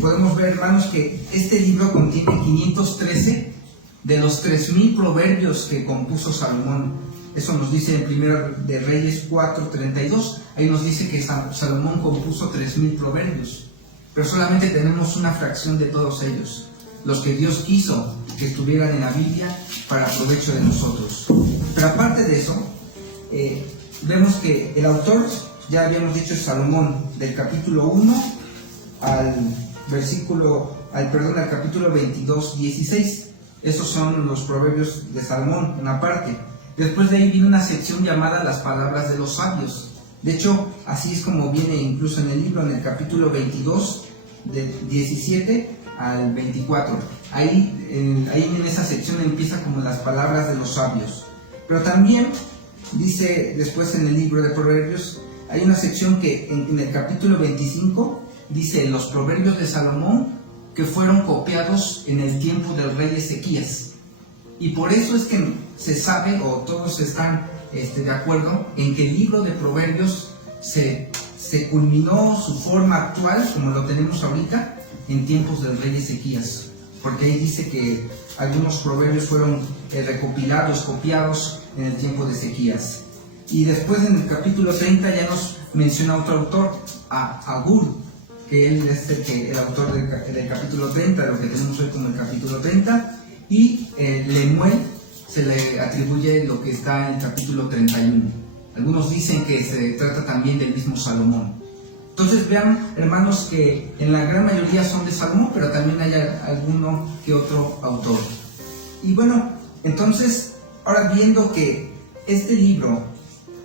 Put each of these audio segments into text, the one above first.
podemos ver, hermanos, que este libro contiene 513 de los 3000 proverbios que compuso Salomón. Eso nos dice en Primera de Reyes 4:32. Ahí nos dice que Salomón compuso 3000 proverbios, pero solamente tenemos una fracción de todos ellos, los que Dios quiso que estuvieran en la Biblia para provecho de nosotros. Pero aparte de eso, vemos que el autor, ya habíamos dicho, es Salomón, del capítulo 1 al capítulo 22:16. Esos son los proverbios de Salomón, una parte. Después de ahí viene una sección llamada las palabras de los sabios. De hecho, así es como viene incluso en el libro, en el capítulo 22, del 17 al 24. Ahí en esa sección empieza como las palabras de los sabios. Pero también dice después en el libro de Proverbios, hay una sección que en el capítulo 25 dice los proverbios de Salomón que fueron copiados en el tiempo del rey Ezequías. Y por eso es que se sabe, o todos están de acuerdo, en que el libro de Proverbios se culminó su forma actual, como lo tenemos ahorita, en tiempos del rey Ezequías. Porque ahí dice que algunos proverbios fueron recopilados, copiados en el tiempo de Ezequías. Y después en el capítulo 30 ya nos menciona otro autor, Agur, que él es el autor del capítulo 30, lo que tenemos hoy como el capítulo 30, y Lemuel se le atribuye lo que está en el capítulo 31. Algunos dicen que se trata también del mismo Salomón. Entonces vean, hermanos, que en la gran mayoría son de Salomón, pero también hay alguno que otro autor. Y bueno, entonces, ahora viendo que este libro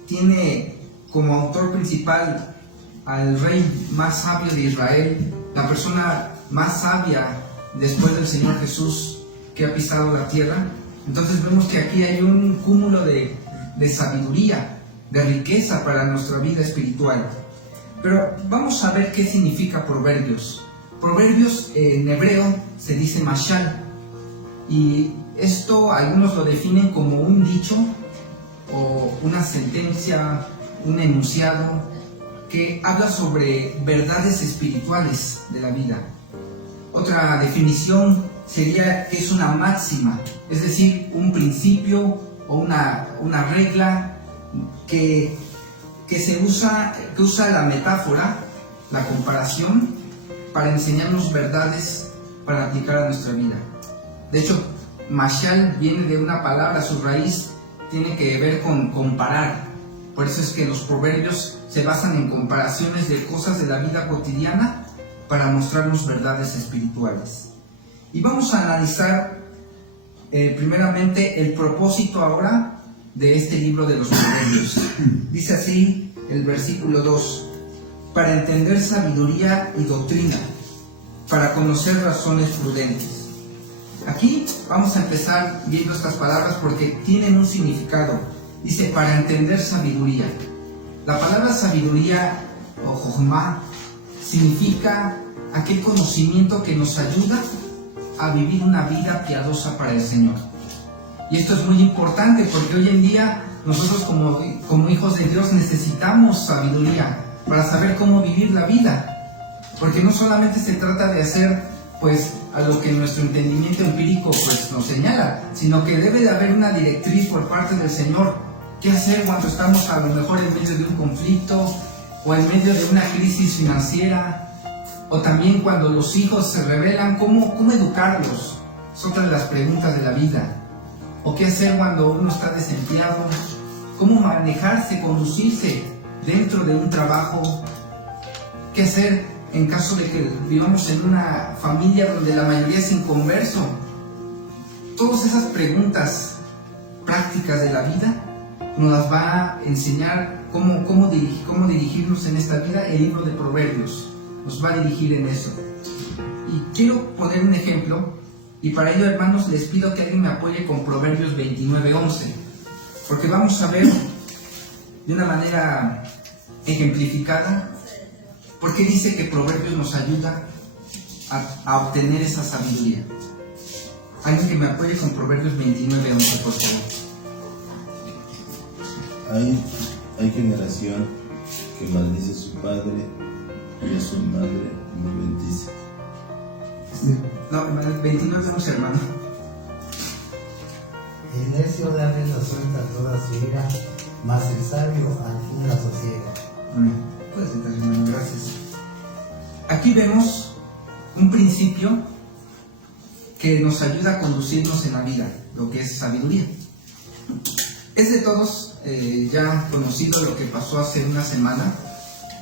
tiene como autor principal al rey más sabio de Israel, la persona más sabia después del Señor Jesús que ha pisado la tierra, entonces vemos que aquí hay un cúmulo de sabiduría, de riqueza para nuestra vida espiritual. Pero vamos a ver qué significa proverbios. Proverbios en hebreo se dice mashal, y esto algunos lo definen como un dicho o una sentencia, un enunciado que habla sobre verdades espirituales de la vida. Otra definición sería que es una máxima, es decir, un principio o una regla que usa la metáfora, la comparación, para enseñarnos verdades para aplicar a nuestra vida. De hecho, mashal viene de una palabra, su raíz tiene que ver con comparar. Por eso es que los proverbios se basan en comparaciones de cosas de la vida cotidiana para mostrarnos verdades espirituales. Y vamos a analizar primeramente el propósito ahora de este libro de los proverbios. Dice así el versículo 2: para entender sabiduría y doctrina, para conocer razones prudentes. Aquí vamos a empezar viendo estas palabras porque tienen un significado. Dice, para entender sabiduría. La palabra sabiduría o jochma significa aquel conocimiento que nos ayuda a vivir una vida piadosa para el Señor. Y esto es muy importante porque hoy en día nosotros como hijos de Dios necesitamos sabiduría para saber cómo vivir la vida. Porque no solamente se trata de hacer a lo que nuestro entendimiento empírico nos señala, sino que debe de haber una directriz por parte del Señor. ¿Qué hacer cuando estamos a lo mejor en medio de un conflicto o en medio de una crisis financiera? O también cuando los hijos se rebelan, ¿cómo educarlos? Es otra de las preguntas de la vida. ¿O qué hacer cuando uno está desempleado? ¿Cómo manejarse, conducirse dentro de un trabajo? ¿Qué hacer en caso de que vivamos en una familia donde la mayoría es inconverso? Todas esas preguntas prácticas de la vida nos las va a enseñar cómo dirigirnos en esta vida. El libro de Proverbios nos va a dirigir en eso. Y quiero poner un ejemplo, y para ello, hermanos, les pido que alguien me apoye con Proverbios 29:11, porque vamos a ver de una manera ejemplificada por qué dice que Proverbios nos ayuda a obtener esa sabiduría. Alguien que me apoye con Proverbios 29:11, por favor. Hay generación que maldice a su padre y a su madre no bendice. No, 29 vamos, hermano. El necio da rienda suelta a toda su ira, mas el sabio al fin la sosiega. Amén. Puedes sentar, hermano, gracias. Aquí vemos un principio que nos ayuda a conducirnos en la vida, lo que es sabiduría. Es de todos ya conocido lo que pasó hace una semana,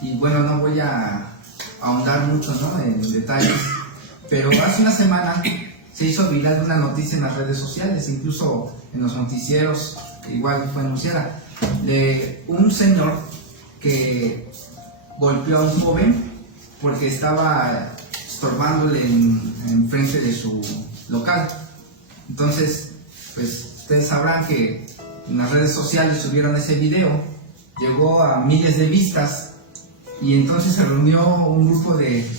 y bueno, no voy a ahondar mucho, ¿no?, en detalles, pero hace una semana se hizo viral una noticia en las redes sociales, incluso en los noticieros, igual fue anunciada, de un señor que golpeó a un joven porque estaba estorbándole en frente de su local. Entonces, pues ustedes sabrán que en las redes sociales subieron ese video, llegó a miles de vistas, y entonces se reunió un grupo de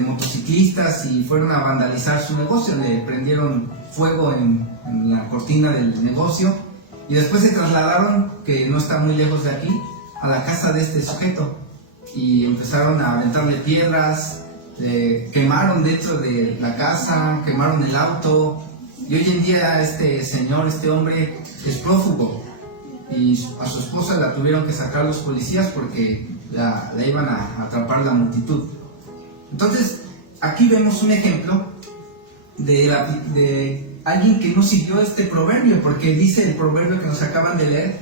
motociclistas y fueron a vandalizar su negocio, le prendieron fuego en la cortina del negocio, y después se trasladaron, que no está muy lejos de aquí, a la casa de este sujeto, y empezaron a aventarle piedras, quemaron dentro de la casa, quemaron el auto, y hoy en día este señor, este hombre, es prófugo, y a su esposa la tuvieron que sacar los policías porque la iban a atrapar la multitud. Entonces, aquí vemos un ejemplo de alguien que no siguió este proverbio, porque dice el proverbio que nos acaban de leer,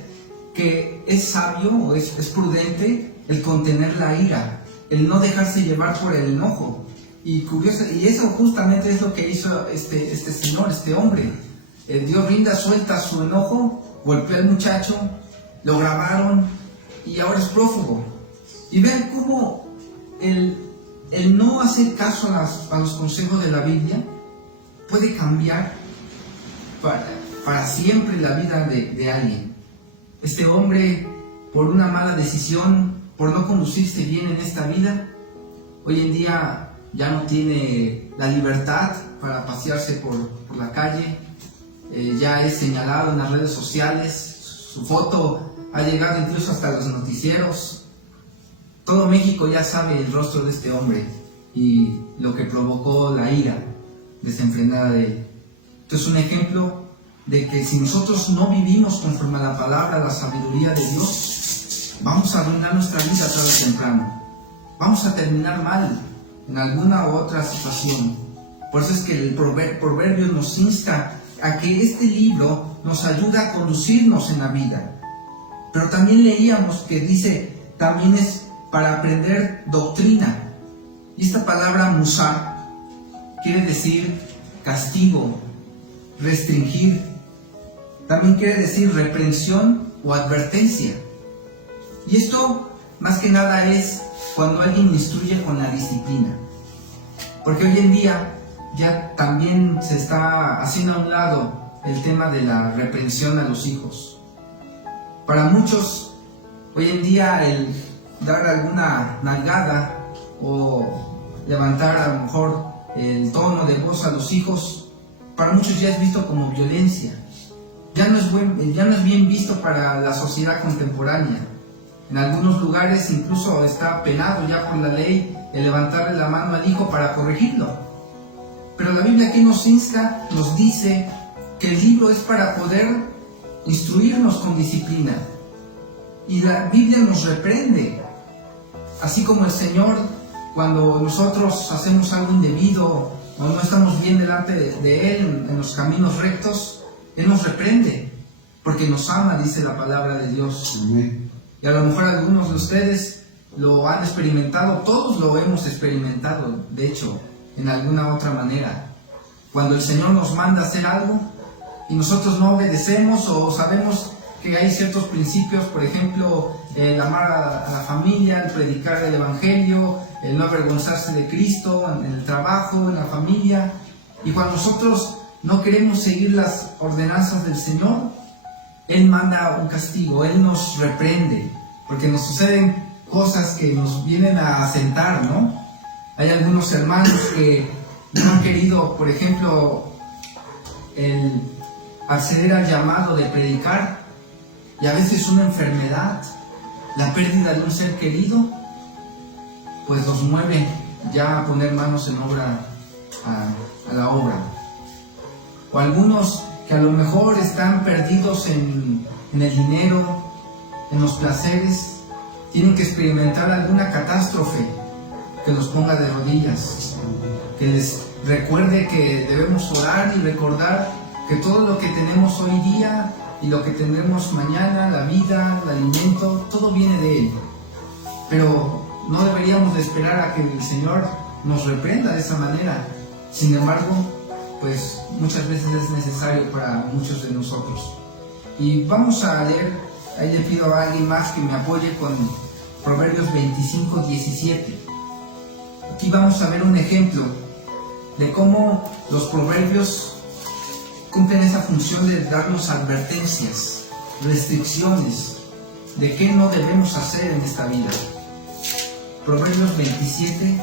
que es sabio o es prudente el contener la ira, el no dejarse llevar por el enojo. Y curioso, y eso justamente es lo que hizo este señor, este hombre. Dio rienda suelta a su enojo, golpeó al muchacho, lo grabaron y ahora es prófugo. Y vean cómo el no hacer caso a los consejos de la Biblia puede cambiar para siempre la vida de alguien. Este hombre, por una mala decisión, por no conducirse bien en esta vida, hoy en día ya no tiene la libertad para pasearse por la calle, ya es señalado en las redes sociales, su foto ha llegado incluso hasta los noticieros. Todo México ya sabe el rostro de este hombre y lo que provocó la ira desenfrenada de él. Esto es un ejemplo de que si nosotros no vivimos conforme a la palabra, la sabiduría de Dios, vamos a arruinar nuestra vida tarde o temprano. Vamos a terminar mal en alguna u otra situación. Por eso es que el proverbio nos insta a que este libro nos ayude a conducirnos en la vida. Pero también leíamos que dice, también es para aprender doctrina. Y esta palabra musar quiere decir castigo, restringir. También quiere decir reprensión o advertencia. Y esto más que nada es cuando alguien instruye con la disciplina. Porque hoy en día ya también se está haciendo a un lado el tema de la reprensión a los hijos. Para muchos, hoy en día el dar alguna nalgada o levantar a lo mejor el tono de voz a los hijos, para muchos ya es visto como violencia. Ya no es bien visto para la sociedad contemporánea. En algunos lugares incluso está penado ya por la ley el levantarle la mano al hijo para corregirlo. Pero la Biblia aquí nos insta, nos dice que el libro es para poder instruirnos con disciplina. Y la Biblia nos reprende. Así como el Señor, cuando nosotros hacemos algo indebido o no estamos bien delante de Él en los caminos rectos, Él nos reprende, porque nos ama, dice la palabra de Dios. Amén. Y a lo mejor algunos de ustedes lo han experimentado, todos lo hemos experimentado, de hecho, en alguna otra manera. Cuando el Señor nos manda a hacer algo y nosotros no obedecemos, o sabemos que hay ciertos principios, por ejemplo, el amar a la familia, el predicar el Evangelio, el no avergonzarse de Cristo en el trabajo, en la familia, y cuando nosotros no queremos seguir las ordenanzas del Señor, Él manda un castigo, Él nos reprende, porque nos suceden cosas que nos vienen a asentar, ¿no? Hay algunos hermanos que no han querido, por ejemplo, el acceder al llamado de predicar, y a veces una enfermedad, la pérdida de un ser querido, pues los mueve ya a poner manos en obra a la obra. O algunos que a lo mejor están perdidos en el dinero, en los placeres, tienen que experimentar alguna catástrofe que los ponga de rodillas, que les recuerde que debemos orar y recordar que todo lo que tenemos hoy día y lo que tendremos mañana, la vida, el alimento, todo viene de Él. Pero no deberíamos de esperar a que el Señor nos reprenda de esa manera. Sin embargo, pues muchas veces es necesario para muchos de nosotros. Y vamos a leer, ahí le pido a alguien más que me apoye con Proverbios 25:17. Aquí vamos a ver un ejemplo de cómo los proverbios cumplen esa función de darnos advertencias, restricciones de qué no debemos hacer en esta vida. Proverbios 25:17.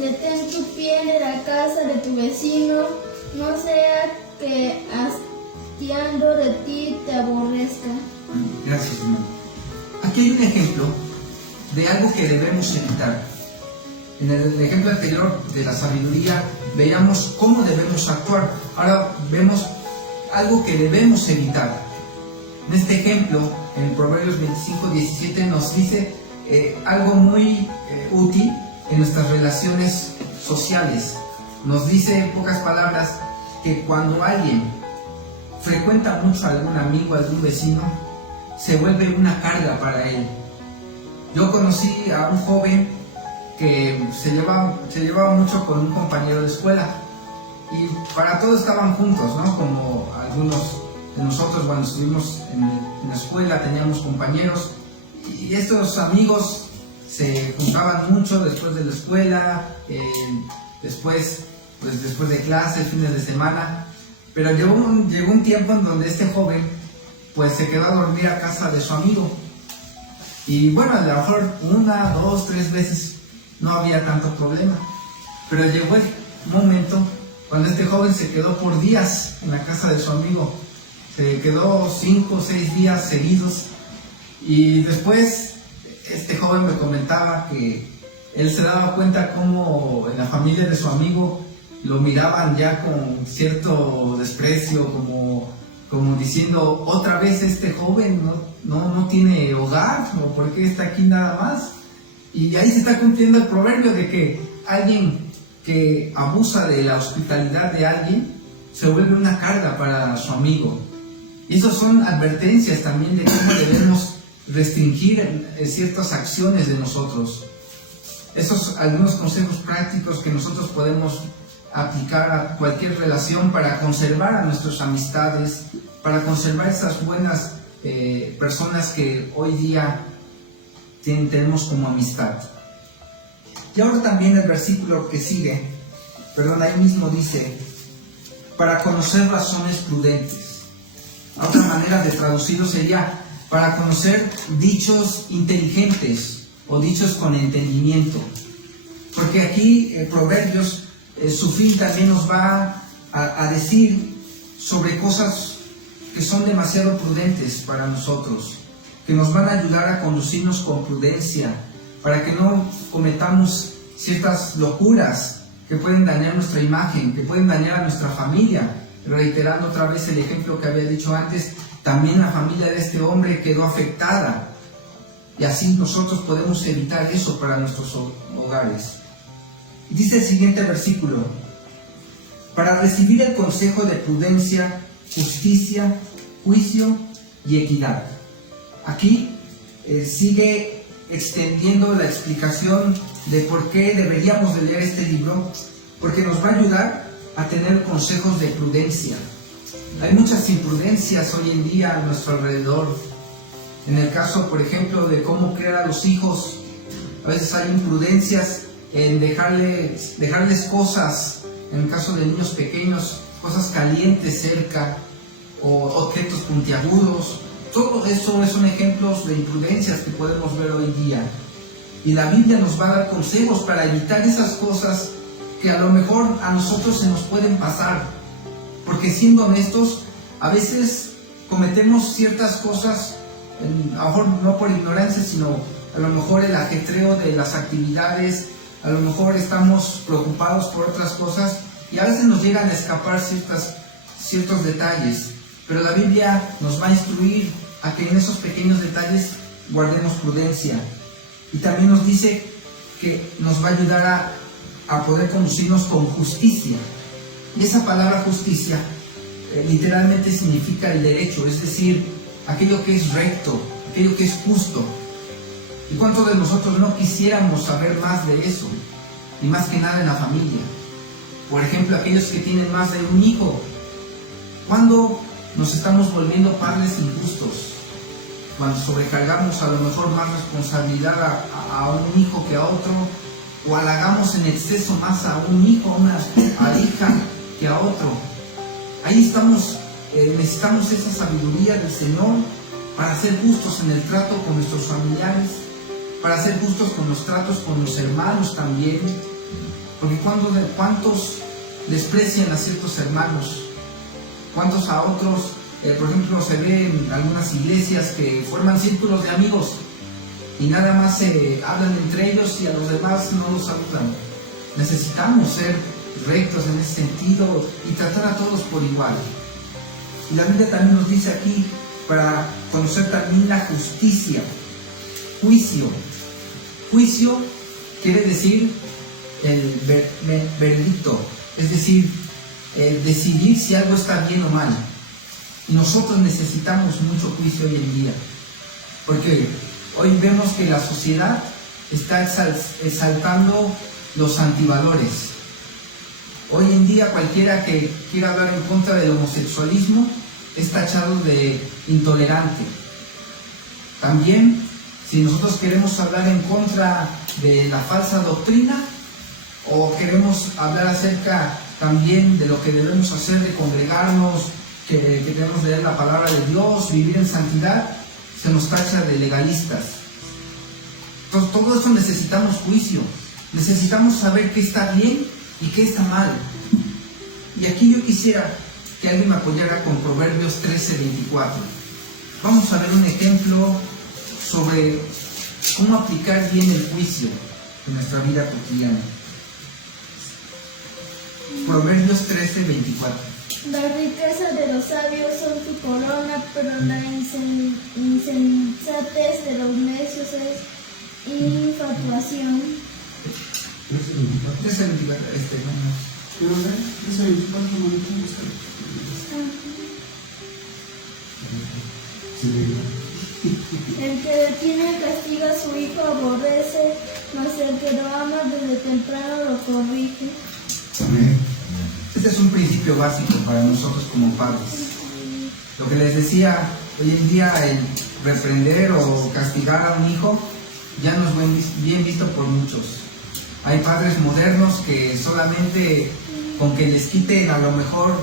Detén tu pie de la casa de tu vecino, no sea que hastiando de ti te aborrezca. Gracias, hermano. Aquí hay un ejemplo de algo que debemos evitar. En el ejemplo anterior de la sabiduría veíamos cómo debemos actuar. Ahora vemos algo que debemos evitar. En este ejemplo, en Proverbios 25:17 nos dice algo muy útil en nuestras relaciones sociales. Nos dice en pocas palabras que cuando alguien frecuenta mucho a algún amigo, a algún vecino, se vuelve una carga para él. Yo conocí a un joven que se llevaba mucho con un compañero de escuela y para todo estaban juntos, ¿no? Como algunos de nosotros cuando estuvimos en la escuela teníamos compañeros y estos amigos se juntaban mucho después de la escuela, después de clases, fines de semana, pero llegó un tiempo en donde este joven pues se quedó a dormir a casa de su amigo y bueno, a lo mejor 1, 2, 3 veces no había tanto problema, pero llegó el momento cuando este joven se quedó por días en la casa de su amigo, se quedó 5 o 6 días seguidos y después este joven me comentaba que él se daba cuenta cómo en la familia de su amigo lo miraban ya con cierto desprecio, como diciendo, otra vez este joven no tiene hogar, o por qué está aquí nada más. Y ahí se está cumpliendo el proverbio de que alguien que abusa de la hospitalidad de alguien se vuelve una carga para su amigo. Y esas son advertencias también de cómo debemos restringir ciertas acciones de nosotros. Esos algunos consejos prácticos que nosotros podemos aplicar a cualquier relación para conservar a nuestras amistades, para conservar esas buenas personas que hoy día tenemos como amistad. Y ahora también el versículo que sigue, ahí mismo dice, para conocer razones prudentes. Otra manera de traducirlo sería, para conocer dichos inteligentes o dichos con entendimiento. Porque aquí Proverbios, su fin también nos va a decir sobre cosas que son demasiado prudentes para nosotros, que nos van a ayudar a conducirnos con prudencia, para que no cometamos ciertas locuras que pueden dañar nuestra imagen, que pueden dañar a nuestra familia. Reiterando otra vez el ejemplo que había dicho antes, también la familia de este hombre quedó afectada y así nosotros podemos evitar eso para nuestros hogares. Dice el siguiente versículo, para recibir el consejo de prudencia, justicia, juicio y equidad. Aquí sigue extendiendo la explicación de por qué deberíamos de leer este libro, porque nos va a ayudar a tener consejos de prudencia. Hay muchas imprudencias hoy en día a nuestro alrededor. En el caso, por ejemplo, de cómo criar a los hijos, a veces hay imprudencias en dejarles cosas, en el caso de niños pequeños, cosas calientes cerca, o objetos puntiagudos. Todo eso son ejemplos de imprudencias que podemos ver hoy día. Y la Biblia nos va a dar consejos para evitar esas cosas que a lo mejor a nosotros se nos pueden pasar. Porque siendo honestos, a veces cometemos ciertas cosas, a lo mejor no por ignorancia, sino a lo mejor el ajetreo de las actividades, a lo mejor estamos preocupados por otras cosas y a veces nos llegan a escapar ciertos detalles, pero la Biblia nos va a instruir a que en esos pequeños detalles guardemos prudencia, y también nos dice que nos va a ayudar a poder conducirnos con justicia. Y esa palabra justicia literalmente significa el derecho, es decir, aquello que es recto, aquello que es justo. ¿Y cuántos de nosotros no quisiéramos saber más de eso? Y más que nada en la familia. Por ejemplo, aquellos que tienen más de un hijo. ¿Cuándo nos estamos volviendo padres injustos? Cuando sobrecargamos a lo mejor más responsabilidad a un hijo que a otro, o halagamos en exceso más a un hijo, a la hija que a otro. Ahí estamos, necesitamos esa sabiduría del Señor para ser justos en el trato con nuestros familiares, para ser justos con los tratos con los hermanos también, porque ¿cuántos desprecian a ciertos hermanos? ¿Cuántos a otros? Por ejemplo, se ve en algunas iglesias que forman círculos de amigos y nada más se hablan entre ellos y a los demás no los saludan. Necesitamos ser rectos en ese sentido y tratar a todos por igual. Y la Biblia también nos dice aquí para conocer también la justicia. Juicio. Juicio quiere decir el veredicto, es decir, decidir si algo está bien o mal. Y nosotros necesitamos mucho juicio hoy en día, porque hoy vemos que la sociedad está exaltando los antivalores. Hoy en día cualquiera que quiera hablar en contra del homosexualismo es tachado de intolerante. También, si nosotros queremos hablar en contra de la falsa doctrina, o queremos hablar acerca también de lo que debemos hacer, de congregarnos, que debemos leer la palabra de Dios, vivir en santidad, se nos tacha de legalistas. Entonces, todo eso necesitamos juicio, necesitamos saber qué está bien y qué está mal. Y aquí yo quisiera que alguien me apoyara con Proverbios 13:24. Vamos a ver un ejemplo sobre cómo aplicar bien el juicio en nuestra vida cotidiana. Proverbios 13:24. Las riquezas de los sabios son su corona, pero la insensatez de los necios es infatuación. El que detiene y castiga a su hijo aborrece, mas el que lo ama desde temprano lo corrige. Este es un principio básico para nosotros como padres. Lo que les decía, hoy en día el reprender o castigar a un hijo ya no es bien visto por muchos. Hay padres modernos que solamente con que les quiten a lo mejor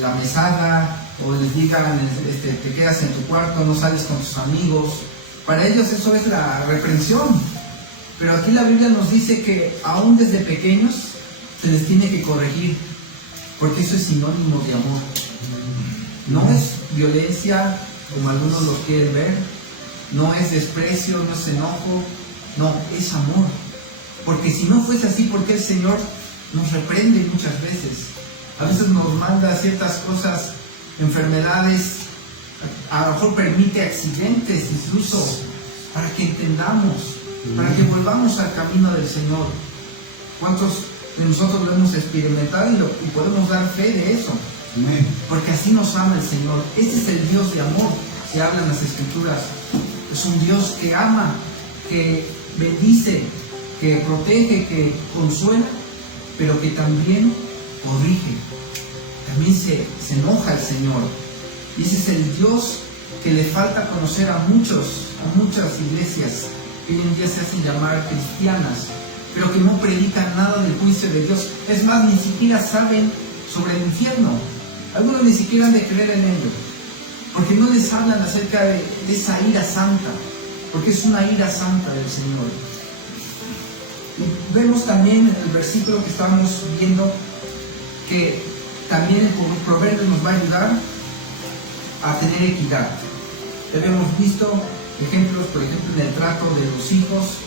la mesada o les digan te quedas en tu cuarto, no sales con tus amigos, para ellos eso es la reprensión. Pero aquí la Biblia nos dice que aún desde pequeños se les tiene que corregir, porque eso es sinónimo de amor. No es violencia como algunos lo quieren ver, no es desprecio, no es enojo, no, es amor. Porque si no fuese así, ¿por qué el Señor nos reprende muchas veces? A veces nos manda ciertas cosas, enfermedades, a lo mejor permite accidentes incluso, para que entendamos, para que volvamos al camino del Señor. ¿Cuántos de nosotros lo hemos experimentado y podemos dar fe de eso? Porque así nos ama el Señor. Este es el Dios de amor que hablan las Escrituras. Es un Dios que ama, que bendice, que protege, que consuela, pero que también corrige. También se enoja el Señor. Y ese es el Dios que le falta conocer a muchas iglesias que hoy en día se hacen llamar cristianas, pero que no predican nada del juicio de Dios. Es más, ni siquiera saben sobre el infierno. Algunos ni siquiera han de creer en ello, porque no les hablan acerca de esa ira santa, porque es una ira santa del Señor. Y vemos también en el versículo que estamos viendo que también el proverbio nos va a ayudar a tener equidad. Ya hemos visto ejemplos, por ejemplo, en el trato de los hijos,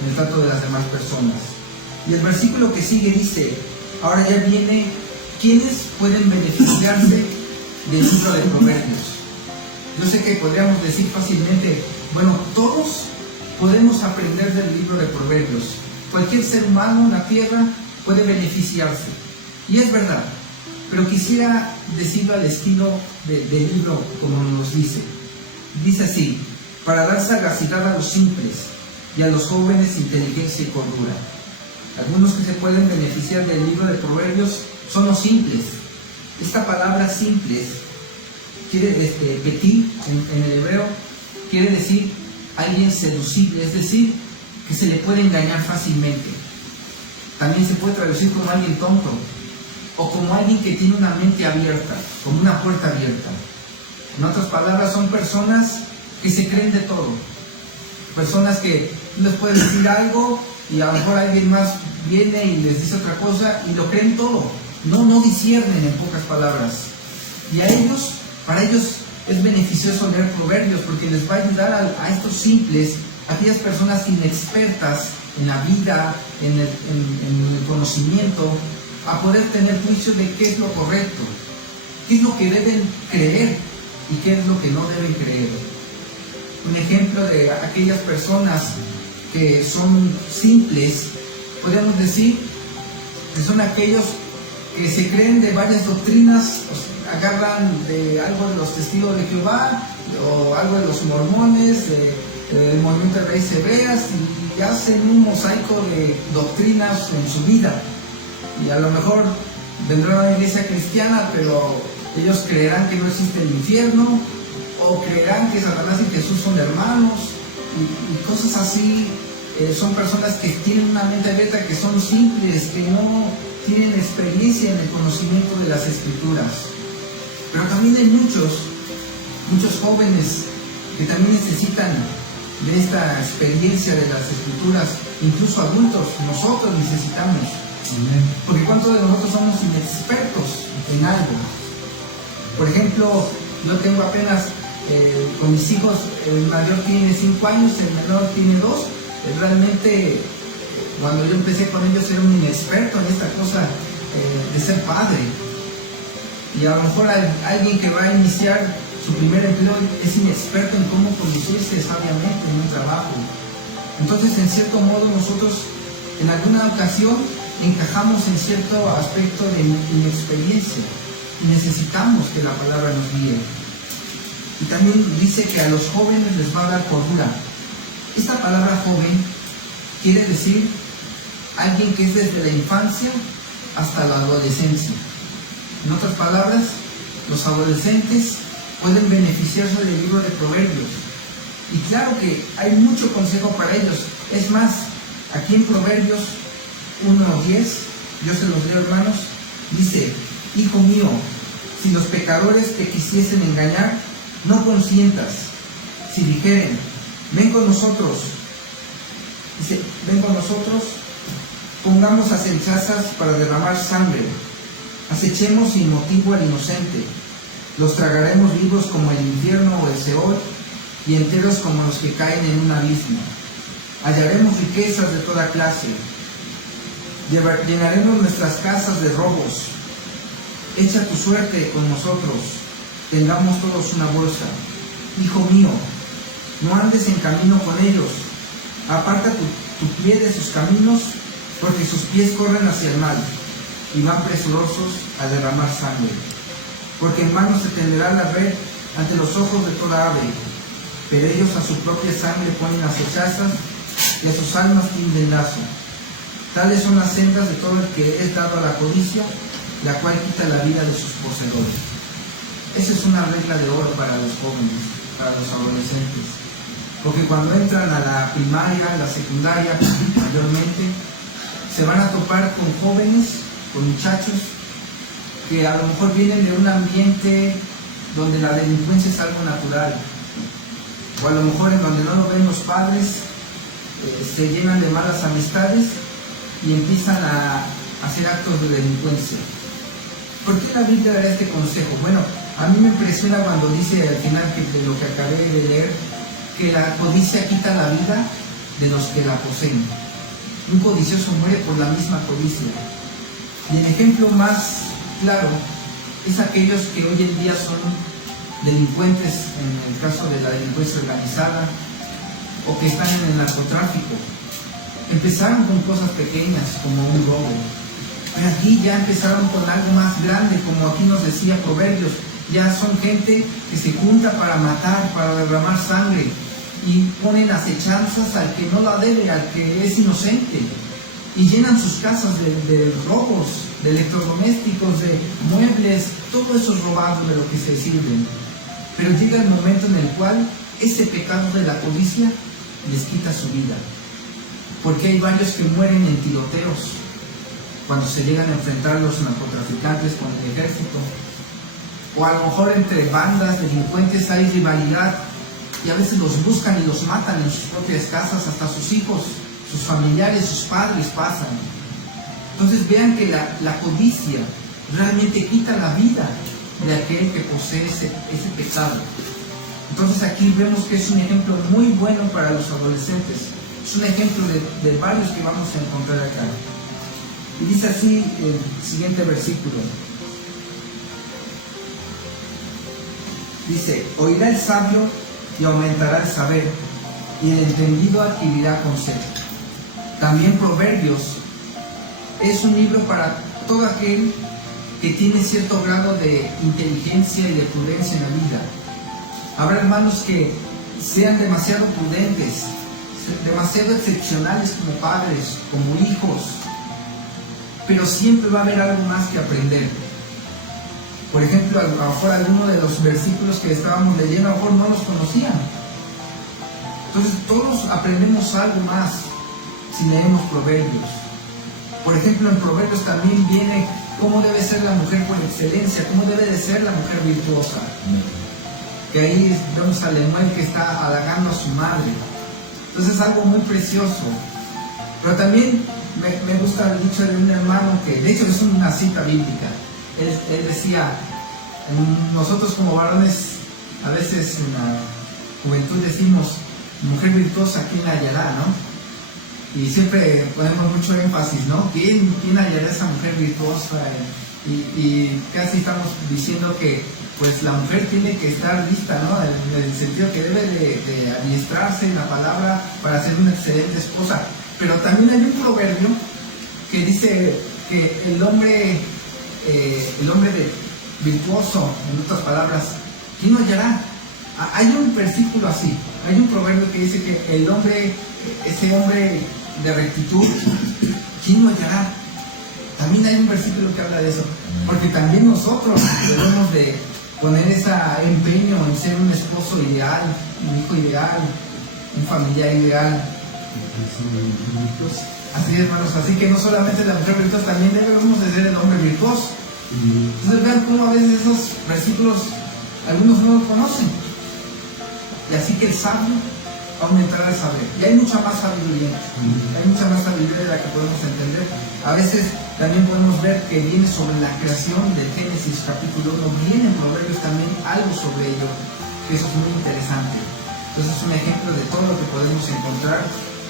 en el trato de las demás personas. Y el versículo que sigue dice, ahora ya viene, ¿quiénes pueden beneficiarse del libro de Proverbios? Yo sé que podríamos decir fácilmente, bueno, todos podemos aprender del libro de Proverbios. Cualquier ser humano en la tierra puede beneficiarse. Y es verdad, pero quisiera decirlo al estilo del libro, como nos dice. Dice así, para dar sagacidad a los simples y a los jóvenes inteligencia y cordura. Algunos que se pueden beneficiar del libro de Proverbios son los simples. Esta palabra simples, petit en el hebreo, quiere decir alguien seducible, es decir, que se le puede engañar fácilmente. También se puede traducir como alguien tonto, o como alguien que tiene una mente abierta, como una puerta abierta. En otras palabras, son personas que se creen de todo. Personas que les pueden decir algo y a lo mejor alguien más viene y les dice otra cosa y lo creen todo. No disciernen, en pocas palabras. Y para ellos es beneficioso leer Proverbios porque les va a ayudar a estos simples, a aquellas personas inexpertas en la vida, en el conocimiento, a poder tener juicio de qué es lo correcto, qué es lo que deben creer y qué es lo que no deben creer. Un ejemplo de aquellas personas que son simples, podríamos decir que son aquellos que se creen de varias doctrinas, agarran de algo de los testigos de Jehová, o algo de los mormones, del movimiento de raíces hebreas, y hacen un mosaico de doctrinas en su vida. Y a lo mejor vendrán a una iglesia cristiana, pero ellos creerán que no existe el infierno, o creerán que Satanás y Jesús son hermanos, y cosas así. Son personas que tienen una mente abierta, que son simples, que no tienen experiencia en el conocimiento de las Escrituras. Pero también hay muchos jóvenes que también necesitan de esta experiencia de las Escrituras, incluso adultos, nosotros necesitamos. Porque ¿cuántos de nosotros somos inexpertos en algo? Por ejemplo, yo tengo apenas con mis hijos, el mayor tiene 5 años, el menor tiene 2. Realmente, cuando yo empecé con ellos, era un inexperto en esta cosa de ser padre. Y a lo mejor alguien que va a iniciar su primer empleo es inexperto en cómo conducirse sabiamente en un trabajo. Entonces, en cierto modo, nosotros en alguna ocasión encajamos en cierto aspecto de inexperiencia y necesitamos que la palabra nos guíe. Y también dice que a los jóvenes les va a dar cordura. Esta palabra joven quiere decir alguien que es desde la infancia hasta la adolescencia. En otras palabras, los adolescentes pueden beneficiarse del libro de Proverbios. Y claro que hay mucho consejo para ellos. Es más, aquí en Proverbios 1:10, yo se los leo, hermanos, dice: hijo mío, si los pecadores te quisiesen engañar, no consientas. Si dijeren, ven con nosotros, dice, ven con nosotros, pongamos acechazas para derramar sangre, acechemos sin motivo al inocente, los tragaremos vivos como el infierno o el Seol, y enteros como los que caen en un abismo. Hallaremos riquezas de toda clase, llenaremos nuestras casas de robos. Echa tu suerte con nosotros, tengamos todos una bolsa. Hijo mío, no andes en camino con ellos, aparta tu pie de sus caminos, porque sus pies corren hacia el mal, y van presurosos a derramar sangre. Porque en vano se tenderá la red ante los ojos de toda ave, pero ellos a su propia sangre ponen acechazas, y a sus almas tienden lazo. Tales son las sendas de todo el que es dado a la codicia, la cual quita la vida de sus poseedores. Esa es una regla de oro para los jóvenes, para los adolescentes. Porque cuando entran a la primaria, a la secundaria, mayormente, se van a topar con jóvenes, con muchachos, que a lo mejor vienen de un ambiente donde la delincuencia es algo natural. O a lo mejor en donde no lo ven los padres, se llenan de malas amistades y empiezan a hacer actos de delincuencia. ¿Por qué la Biblia da este consejo? Bueno, a mí me impresiona cuando dice al final de lo que acabé de leer, que la codicia quita la vida de los que la poseen. Un codicioso muere por la misma codicia. Y el ejemplo más claro es aquellos que hoy en día son delincuentes, en el caso de la delincuencia organizada, o que están en el narcotráfico. Empezaron con cosas pequeñas, como un robo, pero aquí ya empezaron con algo más grande, como aquí nos decía Proverbios. Ya son gente que se junta para matar, para derramar sangre, y ponen acechanzas al que no la debe, al que es inocente, y llenan sus casas de robos, de electrodomésticos, de muebles, todo eso es robado de lo que se sirven. Pero llega el momento en el cual ese pecado de la codicia les quita su vida, porque hay varios que mueren en tiroteos cuando se llegan a enfrentar los narcotraficantes con el ejército, o a lo mejor entre bandas delincuentes hay rivalidad y a veces los buscan y los matan en sus propias casas, hasta sus hijos, sus familiares, sus padres pasan. Entonces vean que la codicia realmente quita la vida de aquel que posee ese pecado. Entonces aquí vemos que es un ejemplo muy bueno para los adolescentes. Es un ejemplo de varios que vamos a encontrar acá. Y dice así el siguiente versículo. Dice: oirá el sabio y aumentará el saber, y el entendido adquirirá consejo. También Proverbios es un libro para todo aquel que tiene cierto grado de inteligencia y de prudencia en la vida. Habrá hermanos que sean demasiado prudentes, demasiado excepcionales como padres, como hijos, pero siempre va a haber algo más que aprender. Por ejemplo, a lo mejor alguno de los versículos que estábamos leyendo, a lo mejor no los conocían. Entonces todos aprendemos algo más si leemos Proverbios. Por ejemplo, en Proverbios también viene cómo debe ser la mujer por excelencia, cómo debe de ser la mujer virtuosa. Que ahí vemos a Lemuel que está halagando a su madre. Entonces es algo muy precioso. Pero también me gusta el dicho de un hermano que, de hecho, es una cita bíblica. Él decía: nosotros como varones, a veces en la juventud decimos, mujer virtuosa, ¿quién la hallará, no? Y siempre ponemos mucho énfasis, ¿no? ¿Quién hallará esa mujer virtuosa? Y casi estamos diciendo que pues la mujer tiene que estar lista, ¿no? En el sentido que debe de adiestrarse en la palabra para ser una excelente esposa. Pero también hay un proverbio que dice que el hombre virtuoso, en otras palabras, ¿quién lo hallará? Hay un versículo así, hay un proverbio que dice que el hombre, ese hombre de rectitud, ¿quién lo hallará? También hay un versículo que habla de eso, porque también nosotros debemos de poner ese empeño en ser un esposo ideal, un hijo ideal, un familiar ideal. Así es, hermanos, así que no solamente la mujer virtuosa, también debemos de ser el hombre virtuoso. Entonces vean cómo a veces esos versículos algunos no los conocen. Y así que el sabio aumentará el saber. Y hay mucha más sabiduría, hay mucha más sabiduría de la que podemos entender. A veces también podemos ver que viene sobre la creación de Génesis capítulo 1, viene en Proverbios también algo sobre ello, que eso es muy interesante. Entonces es un ejemplo de todo lo que podemos encontrar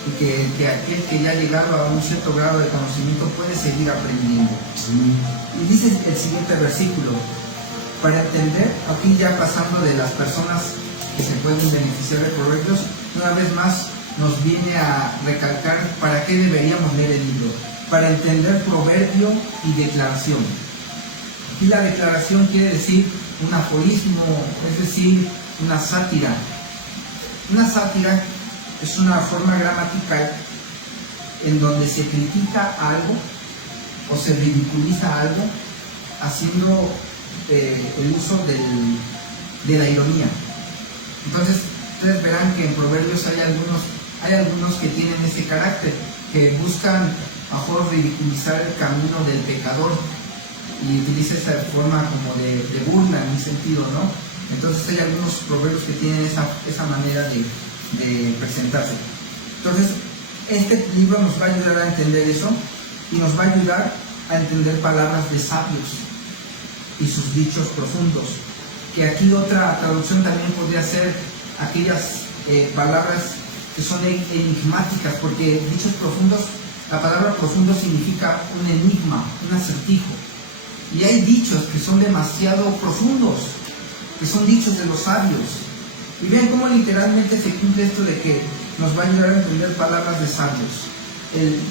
y que aquel que ya ha llegado a un cierto grado de conocimiento puede seguir aprendiendo. Y dice el siguiente versículo, para entender, aquí ya pasando de las personas que se pueden beneficiar de Proverbios, una vez más nos viene a recalcar para qué deberíamos leer el libro, para entender proverbio y declaración. Aquí la declaración quiere decir un aforismo, es decir, una sátira. Una sátira es una forma gramatical en donde se critica algo o se ridiculiza algo haciendo el uso de la ironía. Entonces ustedes verán que en Proverbios hay algunos que tienen ese carácter, que buscan mejor ridiculizar el camino del pecador y utiliza esa forma como de burla en un sentido, ¿no? Entonces hay algunos proverbios que tienen esa manera de presentarse. Entonces este libro nos va a ayudar a entender eso y nos va a ayudar a entender palabras de sabios y sus dichos profundos, que aquí otra traducción también podría ser aquellas palabras que son enigmáticas, porque dichos profundos, la palabra profundo significa un enigma, un acertijo. Y hay dichos que son demasiado profundos, que son dichos de los sabios. Y vean cómo literalmente se cumple esto de que nos va a ayudar a entender palabras de sabios.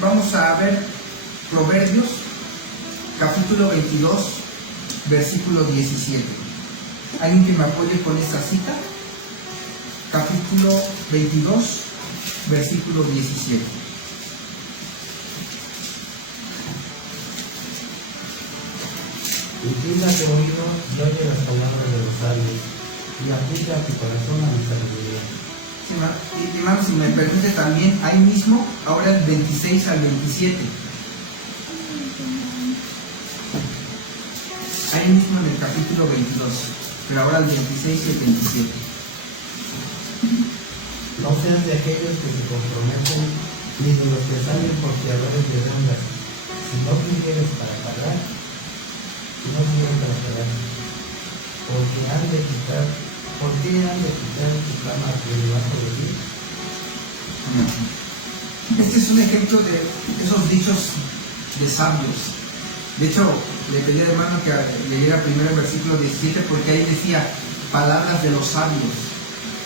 Vamos a ver Proverbios, capítulo 22, versículo 17. ¿Alguien que me apoye con esta cita? Capítulo 22, versículo 17. Inclina tu oído y oye las palabras de los sabios, y aplica tu corazón a mi sabiduría. Sí, hermano, si me permite también, ahí mismo, ahora el 26 al 27. Ahí mismo en el capítulo 22, pero ahora el 26 y el 27. No seas de aquellos que se comprometen, ni de los que salen por fiadores de deudas. Si no pidieres para pagar, ¿por qué han de quitar tu cama de debajo de ti? Este es un ejemplo de esos dichos de sabios. De hecho, le pedí al hermano que leyera primero el versículo 17, porque ahí decía palabras de los sabios.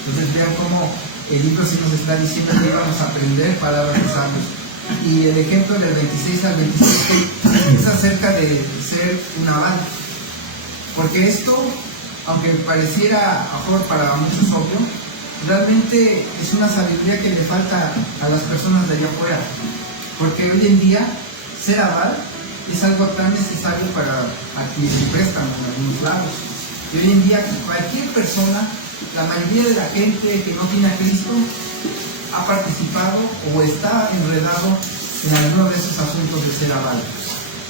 Entonces vean cómo el libro sí nos está diciendo que íbamos a aprender palabras de sabios. Y el ejemplo del 26 al 27 es acerca de ser un aval. Porque esto, aunque pareciera a mejor para muchos obvio, realmente es una sabiduría que le falta a las personas de allá afuera. Porque hoy en día ser aval es algo tan necesario para adquirir préstamos en algunos lados. Y hoy en día cualquier persona, la mayoría de la gente que no tiene a Cristo, ha participado o está enredado en alguno de esos asuntos de ser aval.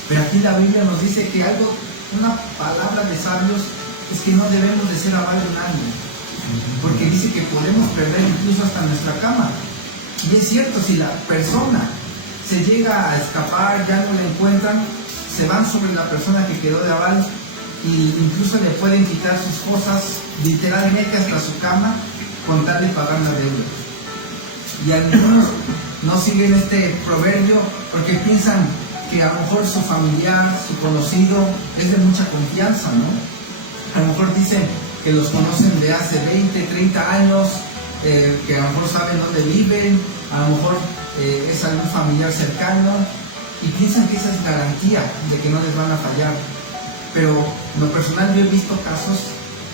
Pero aquí la Biblia nos dice que una palabra de sabios es que no debemos de ser aval de nadie, porque dice que podemos perder incluso hasta nuestra cama. Y es cierto, si la persona se llega a escapar, ya no la encuentran, se van sobre la persona que quedó de aval y incluso le pueden quitar sus cosas, literalmente hasta su cama, con tal de pagar la deuda. Y algunos no siguen este proverbio porque piensan que a lo mejor su familiar, su conocido es de mucha confianza, ¿no? A lo mejor dicen que los conocen de hace 20, 30 años, que a lo mejor saben dónde viven, a lo mejor es algún familiar cercano, y piensan que esa es garantía de que no les van a fallar. Pero en lo personal yo he visto casos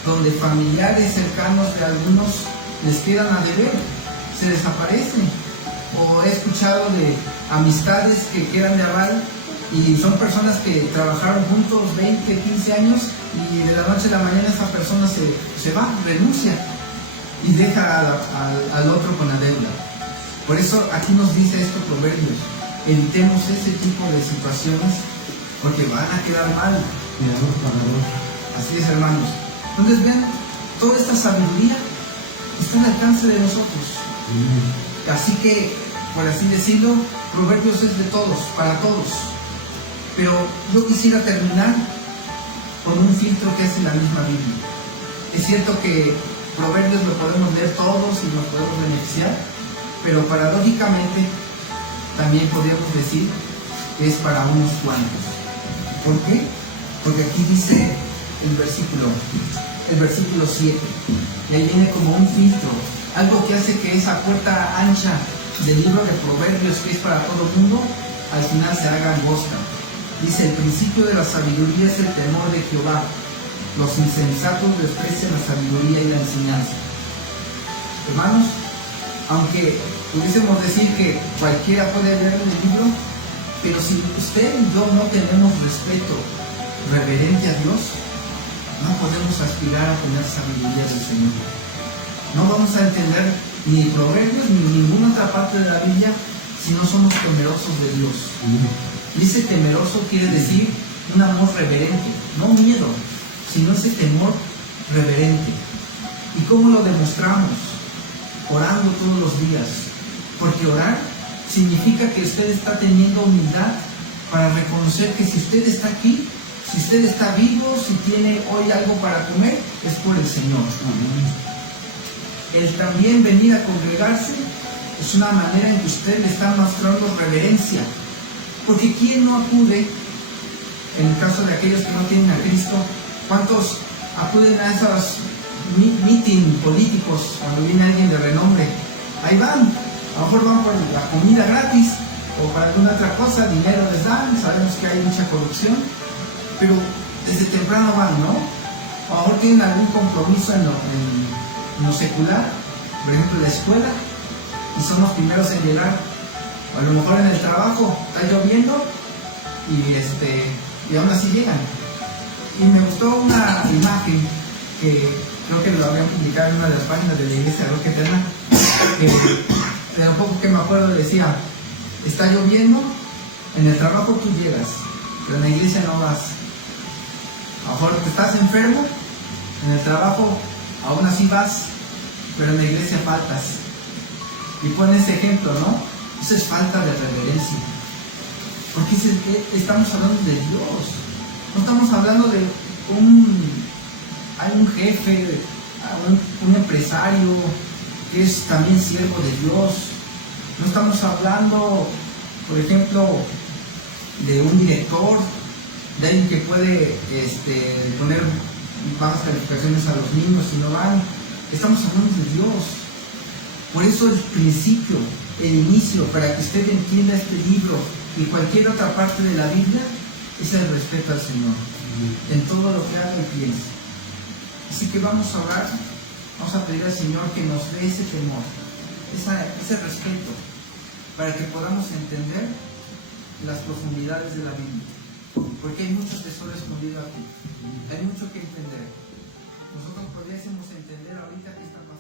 donde familiares cercanos de algunos les quedan a deber, se desaparecen. O he escuchado de amistades que quedan de aval y son personas que trabajaron juntos 20, 15 años y de la noche a la mañana esa persona se va, renuncia y deja al otro con la deuda. Por eso aquí nos dice estos proverbios: evitemos ese tipo de situaciones porque van a quedar mal. Así es, hermanos. Entonces vean, toda esta sabiduría está al alcance de nosotros. Así que, por así decirlo, Proverbios es de todos, para todos. Pero yo quisiera terminar con un filtro que hace la misma Biblia. Es cierto que Proverbios lo podemos leer todos y nos podemos beneficiar, pero paradójicamente también podríamos decir que es para unos cuantos. ¿Por qué? Porque aquí dice el versículo 7, y ahí viene como un filtro, algo que hace que esa puerta ancha del libro de Proverbios, que es para todo el mundo, al final se haga angosta. Dice: el principio de la sabiduría es el temor de Jehová, los insensatos desprecian la sabiduría y la enseñanza. Hermanos, aunque pudiésemos decir que cualquiera puede leer el libro, pero si usted y yo no tenemos respeto reverente a Dios, no podemos aspirar a tener sabiduría del Señor. No vamos a entender ni Proverbios ni ninguna otra parte de la Biblia si no somos temerosos de Dios. Y ese temeroso quiere decir un amor reverente, no miedo, sino ese temor reverente. ¿Y cómo lo demostramos? Orando todos los días. Porque orar significa que usted está teniendo humildad para reconocer que si usted está aquí, si usted está vivo, si tiene hoy algo para comer, es por el Señor. el también venir a congregarse es una manera en que usted le está mostrando reverencia. Porque ¿quién no acude, en el caso de aquellos que no tienen a Cristo, cuántos acuden a esos meeting políticos cuando viene alguien de renombre? Ahí van, a lo mejor van por la comida gratis o para alguna otra cosa, dinero les dan, sabemos que hay mucha corrupción, pero desde temprano van, ¿no? O a lo mejor tienen algún compromiso en lo secular, por ejemplo en la escuela, y son los primeros en llegar. O a lo mejor en el trabajo está lloviendo y aún así llegan. Y me gustó una imagen que creo que lo habían publicado en una de las páginas de la iglesia Roca Eterna, que de lo poco que me acuerdo decía: está lloviendo, en el trabajo tú llegas, pero en la iglesia no vas. A lo mejor te estás enfermo, en el trabajo aún así vas, pero en la iglesia faltas. Y pone ese ejemplo, ¿no? Eso es falta de reverencia. Porque estamos hablando de Dios. No estamos hablando de un jefe, un empresario que es también siervo de Dios. No estamos hablando, por ejemplo, de un director, de alguien que puede poner bajas calificaciones a los niños si no van. Estamos hablando de Dios. Por eso el principio, el inicio, para que usted entienda este libro y cualquier otra parte de la Biblia, es el respeto al Señor, en todo lo que haga y piense. Así que vamos a orar, vamos a pedir al Señor que nos dé ese temor, ese respeto, para que podamos entender las profundidades de la Biblia. Porque hay mucho tesoro escondido aquí, hay mucho que entender. Nosotros pudiésemos entender ahorita que está pasando.